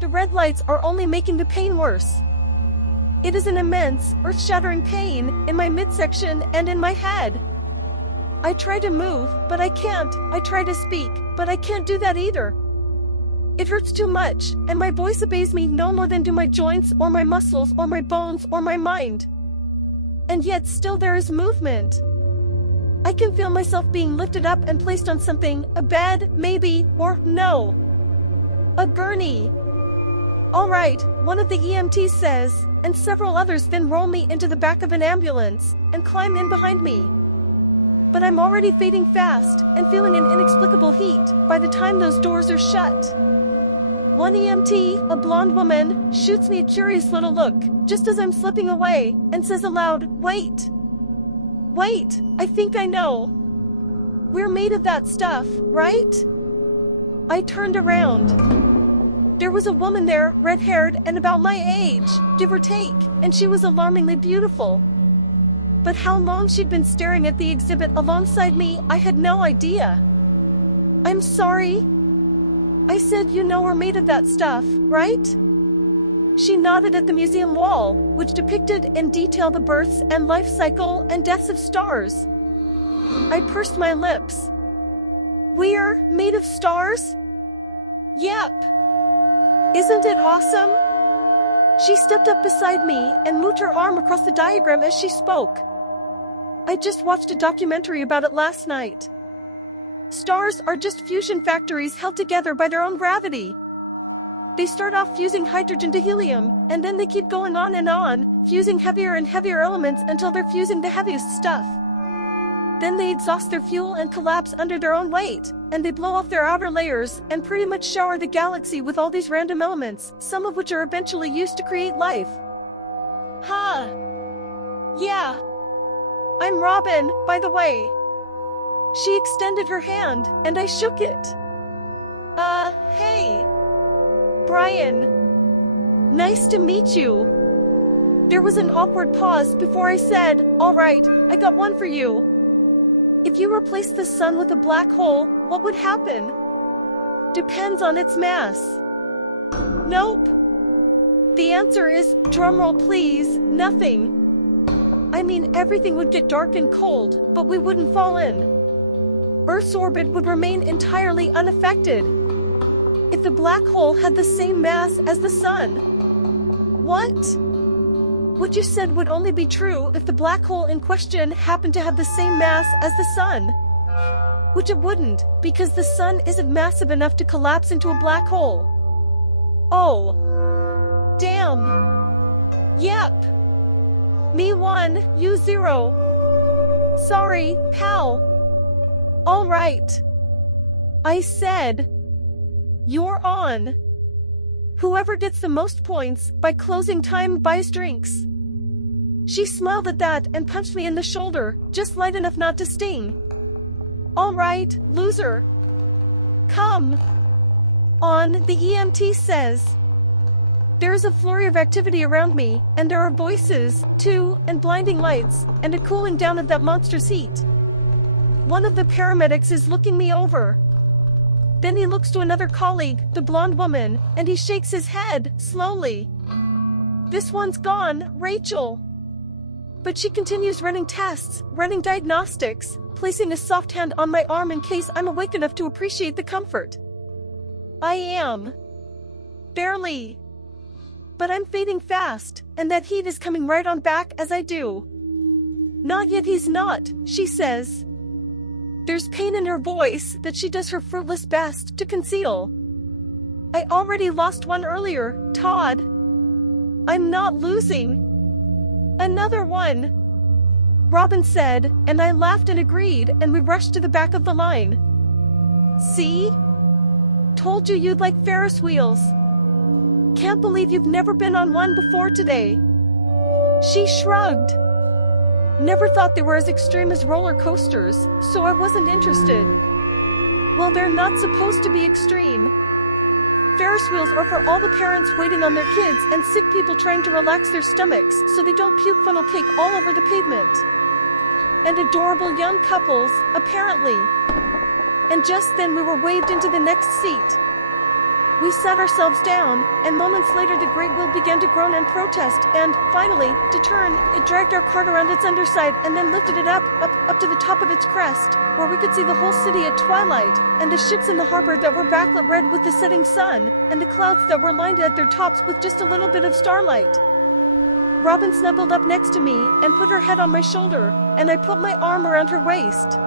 The red lights are only making the pain worse. It is an immense, earth-shattering pain in my midsection and in my head. I try to move, but I can't. I try to speak, but I can't do that either. It hurts too much, and my voice obeys me no more than do my joints or my muscles or my bones or my mind. And yet still there is movement. I can feel myself being lifted up and placed on something, a bed, maybe, or no. A gurney. All right, one of the EMTs says, and several others then roll me into the back of an ambulance and climb in behind me. But I'm already fading fast and feeling an inexplicable heat by the time those doors are shut. One EMT, a blonde woman, shoots me a curious little look just as I'm slipping away and says aloud, "Wait. Wait, I think I know. We're made of that stuff, right?" I turned around. There was a woman there, red-haired and about my age, give or take, and she was alarmingly beautiful. But how long she'd been staring at the exhibit alongside me, I had no idea. "I'm sorry," I said. "You know we're made of that stuff, right?" She nodded at the museum wall, which depicted in detail the births and life cycle and deaths of stars. I pursed my lips. "We're made of stars?" "Yep. Isn't it awesome?" She stepped up beside me and moved her arm across the diagram as she spoke. I just watched a documentary about it last night. Stars are just fusion factories held together by their own gravity. They start off fusing hydrogen to helium, and then they keep going on, fusing heavier and heavier elements until they're fusing the heaviest stuff. Then they exhaust their fuel and collapse under their own weight, and they blow off their outer layers and pretty much shower the galaxy with all these random elements, some of which are eventually used to create life. Huh. Yeah. I'm Robin, by the way. She extended her hand, and I shook it. Hey. Brian. Nice to meet you. There was an awkward pause before I said, "All right, I got one for you. If you replace the sun with a black hole, what would happen?" "Depends on its mass." "Nope. The answer is, drumroll please, nothing. I mean, everything would get dark and cold, but we wouldn't fall in. Earth's orbit would remain entirely unaffected. If the black hole had the same mass as the sun." "What?" "What you said would only be true if the black hole in question happened to have the same mass as the sun. Which it wouldn't, because the sun isn't massive enough to collapse into a black hole." "Oh. Damn. Yep. Me 1, you 0. Sorry, pal." "All right," I said. "You're on. Whoever gets the most points by closing time buys drinks." She smiled at that and punched me in the shoulder, just light enough not to sting. "All right, loser. Come on," the EMT says. There is a flurry of activity around me, and there are voices, too, and blinding lights, and a cooling down of that monster's heat. One of the paramedics is looking me over. Then he looks to another colleague, the blonde woman, and he shakes his head, slowly. "This one's gone, Rachel." But she continues running tests, running diagnostics, placing a soft hand on my arm in case I'm awake enough to appreciate the comfort. I am. Barely. But I'm fading fast, and that heat is coming right on back as I do. "Not yet, he's not," she says. There's pain in her voice that she does her fruitless best to conceal. "I already lost one earlier, Todd." "I'm not losing." "Another one," Robin said, and I laughed and agreed, and we rushed to the back of the line. "See? Told you you'd like Ferris wheels. Can't believe you've never been on one before today." She shrugged. "Never thought they were as extreme as roller coasters, so I wasn't interested." "Well, they're not supposed to be extreme. Ferris wheels are for all the parents waiting on their kids and sick people trying to relax their stomachs so they don't puke funnel cake all over the pavement. And adorable young couples, apparently." And just then we were waved into the next seat. We sat ourselves down, and moments later the great wheel began to groan and protest, and, finally, to turn, it dragged our cart around its underside and then lifted it up to the top of its crest, where we could see the whole city at twilight, and the ships in the harbor that were backlit red with the setting sun, and the clouds that were lined at their tops with just a little bit of starlight. Robin snuggled up next to me and put her head on my shoulder, and I put my arm around her waist.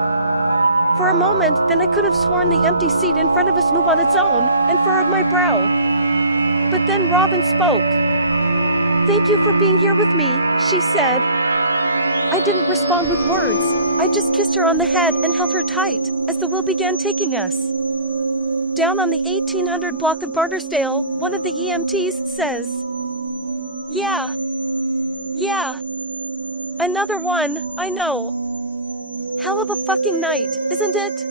For a moment, then I could have sworn the empty seat in front of us moved on its own and furrowed my brow. But then Robin spoke. "Thank you for being here with me," she said. I didn't respond with words. I just kissed her on the head and held her tight as the wheel began taking us. Down on the 1800 block of Bartersdale, one of the EMTs says, Yeah. Another one, I know. Hell of a fucking night, isn't it?